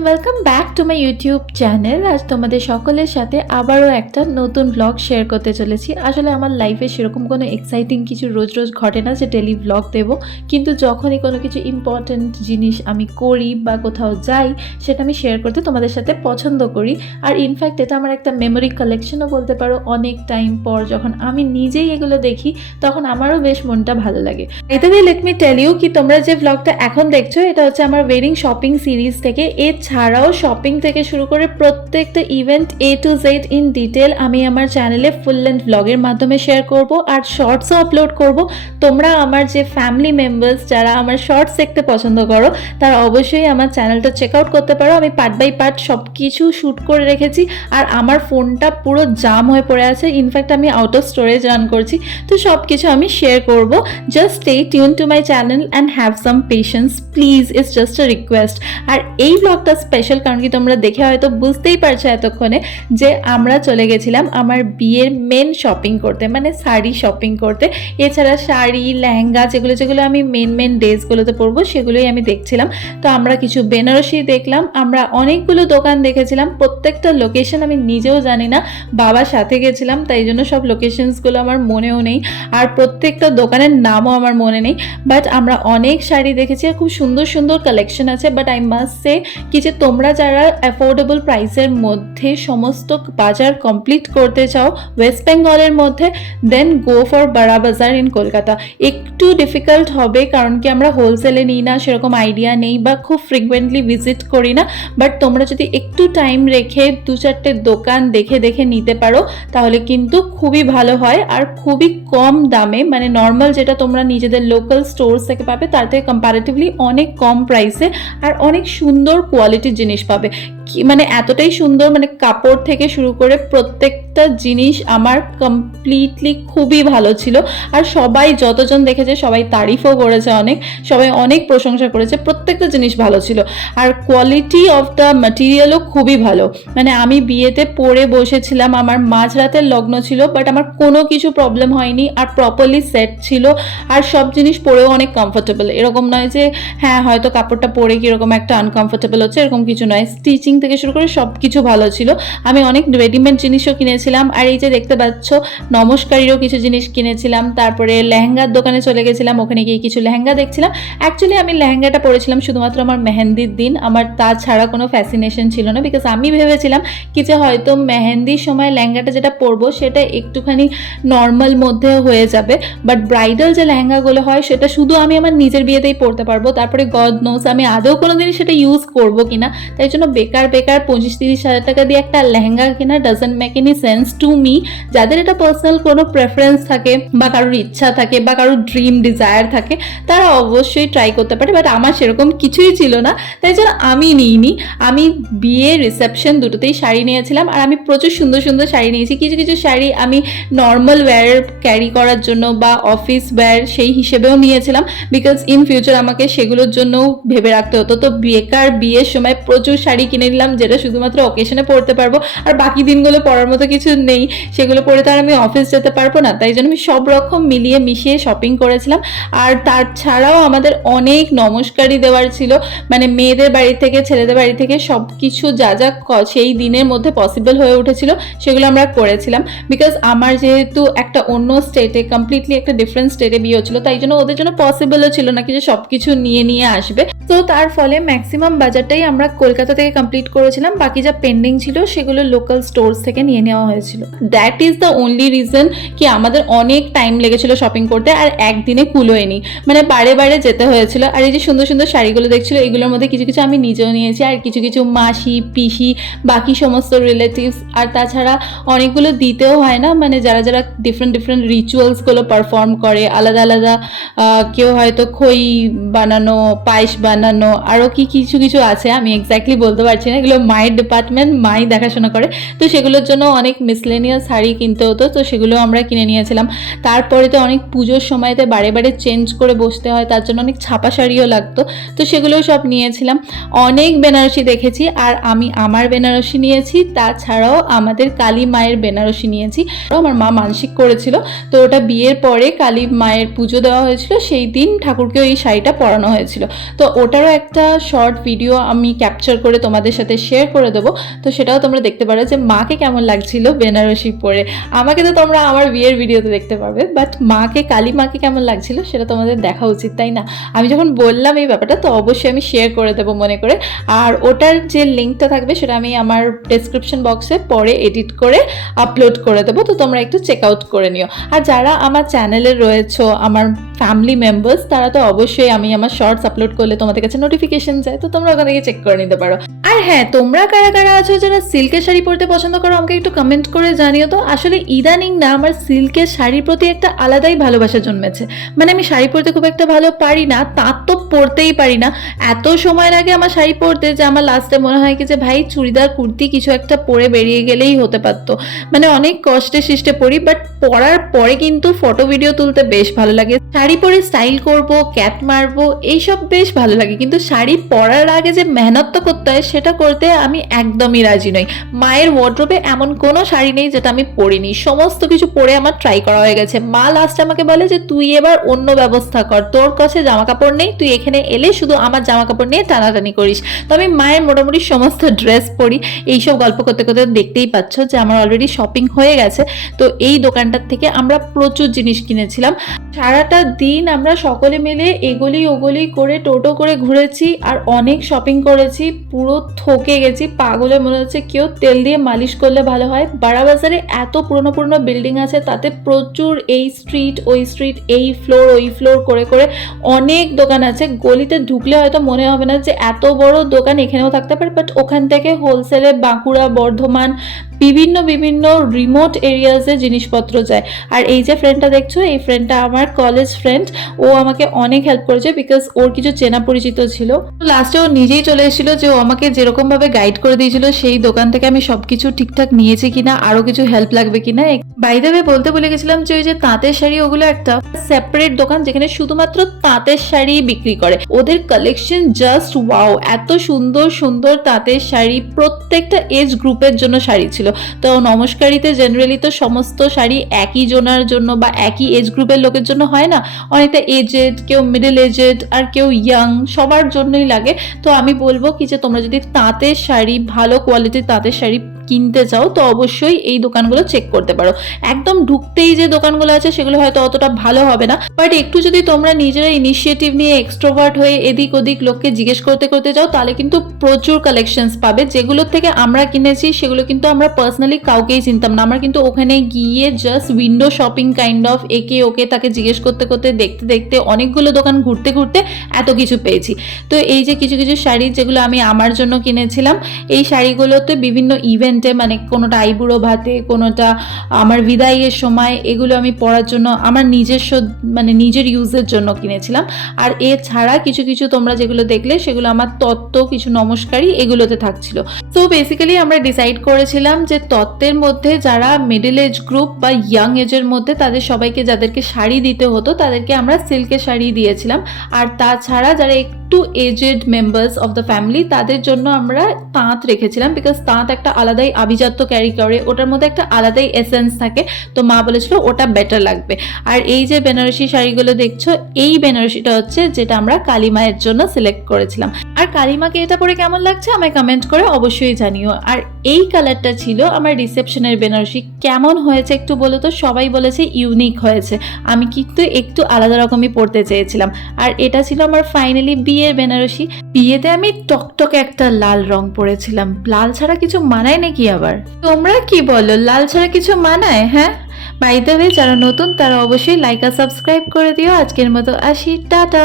And welcome back to my YouTube channel. আজ তোমাদের সকলের সাথে আবারও একটা নতুন ব্লগ শেয়ার করতে চলেছি। আসলে আমার লাইফে সেরকম কোনো এক্সাইটিং কিছু রোজ রোজ ঘটে না যে ডেলি ব্লগ দেবো, কিন্তু যখনই কোনো কিছু ইম্পর্ট্যান্ট জিনিস আমি করি বা কোথাও যাই সেটা আমি শেয়ার করতে তোমাদের সাথে পছন্দ করি। আর ইনফ্যাক্ট এটা আমার একটা মেমোরি কালেকশনও বলতে পারো। অনেক টাইম পর যখন আমি নিজেই এগুলো দেখি তখন আমারও বেশ মনটা ভালো লাগে। এতে লেট মি টেল ইউ কি তোমরা যে ব্লগটা এখন দেখছো এটা হচ্ছে আমার ওয়েডিং শপিং সিরিজ থেকে। এছাড়াও শপিং থেকে শুরু করে প্রত্যেকটা event A to Z in detail আমি আমার চ্যানেলে ফুল লেন্থ ব্লগের মাধ্যমে শেয়ার করব আর শর্টসও আপলোড করব। তোমরা আমার যে ফ্যামিলি মেম্বার্স যারা আমার শর্টস দেখতে পছন্দ করো তারা অবশ্যই আমার চ্যানেলটা চেক আউট করতে পারো। আমি পার্ট বাই পার্ট সব কিছু শ্যুট করে রেখেছি আর আমার ফোনটা পুরো জাম হয়ে পড়ে আছে। ইনফ্যাক্ট আমি আউট অফ স্টোরেজ রান করছি, তো সব কিছু আমি শেয়ার করব। Just stay tune to my channel and have some patience please, it's just a request. আর এই ব্লগটা স্পেশাল কারণ কি তোমরা দেখে হয়তো বুঝতেই পারছো এতক্ষণে যে আমরা চলে গেছিলাম আমার বিয়ের মেন শপিং করতে, মানে শাড়ি শপিং করতে। এছাড়া শাড়ি লেহেঙ্গা যেগুলো যেগুলো আমি মেন ডেজগুলোতে পরবো সেগুলোই আমি দেখছিলাম। তো আমরা কিছু বেনারসি দেখলাম, আমরা অনেকগুলো দোকান দেখেছিলাম। প্রত্যেকটা লোকেশন আমি নিজেও জানি না, বাবার সাথে গেছিলাম তাই জন্য সব লোকেশনসগুলো আমার মনেও নেই আর প্রত্যেকটা দোকানের নামও আমার মনে নেই। বাট আমরা অনেক শাড়ি দেখেছি আর খুব সুন্দর সুন্দর কালেকশন আছে। বাট আই মাস্ট সে কি যে তোমরা যারা অ্যাফোর্ডেবল প্রাইসের মধ্যে সমস্ত বাজার কমপ্লিট করতে চাও ওয়েস্ট বেঙ্গলের মধ্যে, দেন গো ফর বারা বাজার ইন কলকাতা। একটু ডিফিকাল্ট হবে কারণ কি আমরা হোলসেলে নিই না, সেরকম আইডিয়া নেই বা খুব ফ্রিকুয়েন্টলি ভিজিট করি না। বাট তোমরা যদি একটু টাইম রেখে দু চারটে দোকান দেখে দেখে নিতে পারো তাহলে কিন্তু খুবই ভালো হয় আর খুবই কম দামে, মানে নর্মাল যেটা তোমরা নিজেদের লোকাল স্টোরস থেকে পাবে তার থেকে কম্পারেটিভলি অনেক কম প্রাইসে আর অনেক সুন্দর কোয়ালিটির জিনিস পাবে। মানে এতটাই সুন্দর, মানে কাপড় থেকে শুরু করে প্রত্যেকটা জিনিস আমার কমপ্লিটলি খুবই ভালো ছিল। আর সবাই যতজন দেখেছে সবাই তারিফও করেছে, সবাই অনেক প্রশংসা করেছে, প্রত্যেকটা জিনিস ভালো ছিল আর কোয়ালিটি অফ দ্য ম্যাটেরিয়ালও খুবই ভালো। মানে আমি বিয়েতে পরে বসেছিলাম, আমার মাঝরাতের লগ্ন ছিল বাট আমার কোনো কিছু প্রবলেম হয়নি আর প্রপারলি সেট ছিল আর সব জিনিস পরেও অনেক কমফোর্টেবল। এরকম নয় যে হ্যাঁ হয়তো কাপড়টা পরে কীরকম একটা আনকমফোর্টেবল হচ্ছে, এরকম কিছু নয়। স্টিচিং থেকে শুরু করে সব কিছু ভালো ছিল। আমি অনেক রেডিমেড জিনিসও কিনেছিলাম আর এই যে দেখতে পাচ্ছ নমস্কারেরও কিছু জিনিস কিনেছিলাম। তারপরে লেহেঙ্গার দোকানে চলে গেছিলাম, ওখানে গিয়ে কিছু লেহেঙ্গা দেখছিলাম। অ্যাকচুয়ালি আমি লেহেঙ্গাটা পরেছিলাম শুধুমাত্র আমার মেহেন্দির দিন, আমার তাছাড়া কোনো ফ্যাসিনেশন ছিল না। বিকজ আমি ভেবেছিলাম কি যে হয়তো মেহেন্দির সময় লেহেঙ্গাটা যেটা পরবো সেটা একটুখানি নর্মাল মধ্যে হয়ে যাবে, বাট ব্রাইডাল যে লেহেঙ্গাগুলো হয় সেটা শুধু আমি আমার নিজের বিয়েতেই পরতে পারবো। তারপরে গড নোস আমি আদৌ কোনো দিন সেটা ইউজ করবো কিনা, তাই জন্য বেকার 25-30 হাজার টাকা দিয়ে একটা লেহেঙ্গা কেনা doesn't make any sense to me. যাদের এটা পার্সোনাল কোনো প্রেফারেন্স থাকে বা কারোর ইচ্ছা থাকে বা কারোর ড্রিম ডিজায়ার থাকে তারা অবশ্যই ট্রাই করতে পারে, বাট আমার সেরকম কিছুই ছিল না তাই জন্য আমি নিইনি। আমি বিয়ে রিসেপশন দুটোতেই শাড়ি নিয়েছিলাম আর আমি প্রচুর সুন্দর সুন্দর শাড়ি নিয়েছি। কিছু কিছু শাড়ি আমি নর্মাল ওয়্যার ক্যারি করার জন্য বা অফিস ওয়্যার সেই হিসেবেও নিয়েছিলাম, বিকজ ইন ফিউচার আমাকে সেগুলোর জন্যও ভেবে রাখতে হতো। তো বেকার বিয়ের সময় প্রচুর শাড়ি কিনে নিলাম যেটা শুধুমাত্র অকেশনে পরতে পারবো আর বাকি দিনগুলো পরার মতো কিছু নেই, সেগুলো পরে তো আর আমি অফিস যেতে পারবো না। তাই জন্য আমি সব রকম মিলিয়ে মিশিয়ে শপিং করেছিলাম। আর তার ছাড়াও আমাদের অনেক নমস্কারই দেওয়ার ছিল, মানে মেয়েদের বাড়ি থেকে ছেলেদের বাড়ি থেকে সব কিছু যা যা সেই দিনের মধ্যে পসিবল হয়ে উঠেছিল সেগুলো আমরা করেছিলাম। বিকজ আমার যেহেতু একটা অন্য স্টেটে, কমপ্লিটলি একটা ডিফারেন্ট স্টেটে বিয়ে হচ্ছিল, তাই জন্য ওদের জন্য পসিবলও ছিল না কি যে সব কিছু নিয়ে আসবে। তো তার ফলে ম্যাক্সিমাম বাজারটাই আমরা কলকাতা থেকে কমপ্লিট করেছিলাম, বাকি যা পেন্ডিং ছিল সেগুলো লোকাল স্টোরস থেকে নিয়ে নেওয়া হয়েছিল। That is the only reason কি আমাদের অনেক টাইম লেগেছিল শপিং করতে আর একদিনে কুলোয়নি, মানে বারে বারে যেতে হয়েছিল। আর এই যে সুন্দর সুন্দর শাড়িগুলো দেখছিল এগুলোর মধ্যে কিছু কিছু আমি নিজেও নিয়েছি আর কিছু কিছু মাসি পিসি বাকি সমস্ত রিলেটিভস, আর তাছাড়া অনেকগুলো দিতেও হয় না, মানে যারা যারা ডিফারেন্ট রিচুয়ালসগুলো পারফর্ম করে আলাদা আলাদা, কেউ হয়তো খই বানানো, পায়েস বানানো, আরও কি কিছু কিছু আছে আমি এক্স্যাক্টলি বলতে পারছি না, এগুলো মায়ের ডিপার্টমেন্ট, মাই দেখাশোনা করে। তো সেগুলোর জন্য অনেক মিসলেনিয়াস শাড়ি কিনতে হতো, তো সেগুলো আমরা কিনে নিয়েছিলাম। তারপরে তো অনেক পুজোর সময়তে বারে বারে চেঞ্জ করে বসতে হয়, তার জন্য অনেক ছাপা শাড়িও লাগতো, তো সেগুলোও সব নিয়েছিলাম। অনেক বেনারসি দেখেছি, আর আমি আমার বেনারসি নিয়েছি, তাছাড়াও আমাদের কালী মায়ের বেনারসি নিয়েছি। আমার মা মানসিক করেছিল, তো ওটা বিয়ের পরে কালী মায়ের পুজো দেওয়া হয়েছিল, সেই দিন ঠাকুরকেও এই শাড়িটা পরানো হয়েছিল। তো ওটারও একটা শর্ট ভিডিও আমি ক্যাপচার করে তোমাদের সাথে শেয়ার করে দেবো, তো সেটাও তোমরা দেখতে পারো যে মাকে কেমন লাগছিল বেনারসি পরে। আমাকে তো তোমরা আমার বিয়ের ভিডিওতে দেখতে পারবে, বাট মাকে, কালী মাকে কেমন লাগছিল সেটা তোমাদের দেখা উচিত, তাই না? আমি যখন বললাম এই ব্যাপারটা, তো অবশ্যই আমি শেয়ার করে দেবো মনে করে। আর ওটার যে লিঙ্কটা থাকবে সেটা আমি আমার ডেসক্রিপশন বক্সে পরে এডিট করে আপলোড করে দেবো, তো তোমরা একটু চেক আউট করে নিও। আর যারা আমার চ্যানেলে রয়েছো, আমার ফ্যামিলি মেম্বার্স, তারা তো অবশ্যই আমি আমার শর্টস আপলোড করলে তোমাদের কাছে নোটিফিকেশন যায়, তো তোমরা ওখান থেকে চেক করে নিতে পারো। আর হ্যাঁ, তোমরা কারা কারা আছো যারা সিল্কের শাড়ি পরতে পছন্দ করো, আমাকে একটু কমেন্ট করে জানিও তো। আসলে ইদানিং না আমার সিল্কের শাড়ির প্রতি একটা আলাদাই ভালোবাসা জন্মেছে। মানে আমি শাড়ি পরতে খুব একটা ভালো পারি না, তাঁত তো পরতেই পারি না। এত সময় লাগে আমার শাড়ি পরতে যে আমার লাস্টে মনে হয় কি যে ভাই চুড়িদার কুর্তি কিছু একটা পরে বেরিয়ে গেলেই হতে পারতো। মানে অনেক কষ্টে সৃষ্টে পরি, বাট পরার পরে কিন্তু ফটো ভিডিও তুলতে বেশ ভালো লাগে। শাড়ি পরে স্টাইল করব, ক্যাট মারবো, এইসব বেশ ভালো লাগে, কিন্তু শাড়ি পরার আগে যে মেহনতটা করতে হয় সেটা করতে আমি একদমই রাজি নই। মায়ের ওয়ার্ড্রোবে এমন কোনো শাড়ি নেই যেটা আমি পরিনি, সমস্ত কিছু পরে আমার ট্রাই করা হয়ে গেছে। মা লাস্টে আমাকে বলে যে তুই এবার অন্য ব্যবস্থা কর, তোর কাছে জামা কাপড় নেই, তুই এখানে এলে শুধু আমার জামা কাপড় নিয়ে টানাটানি করিস। তো আমি মায়ের মোটামুটি সমস্ত ড্রেস পরি। এইসব গল্প করতে করতে দেখতেই পাচ্ছ যে আমার অলরেডি শপিং হয়ে গেছে। তো এই দোকানটার থেকে আমরা প্রচুর জিনিস কিনেছিলাম। সারাটা দিন আমরা সকলে মিলে এগলি ওগলি করে টোটো করে ঘুরেছি, আর অনেক শপিং করেছি, পুরো থকে গেছি, পাগলে মনে হচ্ছে কেউ তেল দিয়ে মালিশ করলে ভালো হয়। বারাবাজারে এত পুরনো পুরনো বিল্ডিং আছে, তাতে প্রচুর এই স্ট্রিট ওই স্ট্রিট, এই ফ্লোর ওই ফ্লোর করে করে অনেক দোকান আছে। গলিতে ঢুকলে হয়তো মনে হবে না যে এত বড় দোকান এখানেও থাকতে পারে, বাট ওখান থেকে হোলসেলে বাঁকুড়া, বর্ধমান, বিভিন্ন বিভিন্ন রিমোট এরিয়াজে জিনিসপত্র যায়। আর এই যে ফ্রেন্ডটা দেখছো, এই ফ্রেন্ডটা আমার কলেজ ফ্রেন্ড, ও আমাকে অনেক হেল্প করেছে, বিকজ ওর কিছু চেনা পরিচিত ছিল। লাস্টে ও নিজেই চলে এসেছিল, যে ও আমাকে যেরকম ভাবে গাইড করে দিয়েছিল সেই দোকান থেকে আমি সবকিছু ঠিকঠাক নিয়েছি কিনা, আরো কিছু হেল্প লাগবে কিনা। বাই দ্য ওয়ে বলতে বলে গেছিলাম যে ওই যে তাঁতের শাড়ি, ওগুলো একটা সেপারেট দোকান যেখানে শুধুমাত্র তাঁতের শাড়ি বিক্রি করে। ওদের কালেকশন জাস্ট ওয়াও, এত সুন্দর সুন্দর তাঁতের শাড়ি, প্রত্যেকটা এজ গ্রুপের জন্য শাড়ি ছিল। তো নমস্কারিতে জেনারেলি তো সমস্ত শাড়ি একই জনের জন্য বা একই এজ গ্রুপের লোকের জন্য হয় না, অনেকটা এজেড, কেউ মিডল এজেড, আর কেউ ইয়াং, সবার জন্যই লাগে। তো আমি বলবো কি যে তোমরা যদি তাঁতের শাড়ি, ভালো কোয়ালিটির তাঁতের শাড়ি কিনতে চাও তো অবশ্যই এই দোকানগুলো চেক করতে পারো। একদম ঢুকতেই যে দোকানগুলো আছে সেগুলো হয়তো অতটা ভালো হবে না, বাট একটু যদি তোমরা নিজেরা ইনিশিয়েটিভ নিয়ে এক্সট্রোভার্ট হয়ে এদিক ওদিক লোককে জিজ্ঞেস করতে করতে যাও, তাহলে কিন্তু প্রচুর কালেকশনস পাবে। যেগুলোর থেকে আমরা কিনেছি সেগুলো কিন্তু আমরা পার্সোনালি কাউকেই চিনতাম না। আমরা কিন্তু ওখানে গিয়ে just window shopping kind of, একে ওকে তাকে জিজ্ঞেস করতে করতে, দেখতে দেখতে, অনেকগুলো দোকান ঘুরতে ঘুরতে এত কিছু পেয়েছি। তো এই যে কিছু কিছু শাড়ি যেগুলো আমি আমার জন্য কিনেছিলাম, এই শাড়িগুলোতে বিভিন্ন ইভেন্টে, মানে কোনোটা আইবুড়ো ভাতে, কোনোটা আমার বিদায়ের সময়, এগুলো আমি পরার জন্য আমার নিজস্ব মানে নিজের ইউজের জন্য কিনেছিলাম। আর এছাড়া কিছু কিছু তোমরা যেগুলো দেখলে সেগুলো আমার তত্ত্ব, কিছু নমস্কারী এগুলোতে থাকছিল। তো বেসিক্যালি আমরা ডিসাইড করেছিলাম যে তত্ত্বের মধ্যে যারা মিডল এজ গ্রুপ বা ইয়াং এজের মধ্যে, তাদের সবাইকে যাদেরকে শাড়ি দিতে হতো তাদেরকে আমরা সিল্কের শাড়ি দিয়েছিলাম। আর তাছাড়া যারা একটু aged members of the family, তাদের জন্য আমরা তাঁত রেখেছিলাম, বিকজ তাঁত একটা আলাদাই আভিজাত্য ক্যারি করে, ওটার মধ্যে একটা আলাদাই এসেন্স থাকে। তো মা বলেছিল ওটা বেটার লাগবে। আর এই যে বেনারসি শাড়িগুলো দেখছো, এই বেনারসিটা হচ্ছে যেটা আমরা কালী মায়ের জন্য সিলেক্ট করেছিলাম। আর কালী মাকে এটা পরে কেমন লাগছে আমায় কমেন্ট করে অবশ্যই জানিও। আর এই কালারটা ছিল আমার রিসেপশনের বেনারসি। কেমন হয়েছে একটু বলো তো? সবাই বলেছে ইউনিক হয়েছে, আমি কিন্তু একটু আলাদা রকমই পড়তে চেয়েছিলাম। আর এটা ছিল আমার ফাইনালি বিয়ের বেনারসি। বিয়েতে আমি টকটকে একটা লাল রং পরেছিলাম, লাল ছাড়া কিছু মানায় নাকি? আবার তোমরা কি বলো, লাল ছাড়া কিছু মানায়? হ্যাঁ, বাই দ্য ওয়ে যারা নতুন তারা অবশ্যই লাইক আর সাবস্ক্রাইব করে দিও। আজকের মতো আসি, টাটা।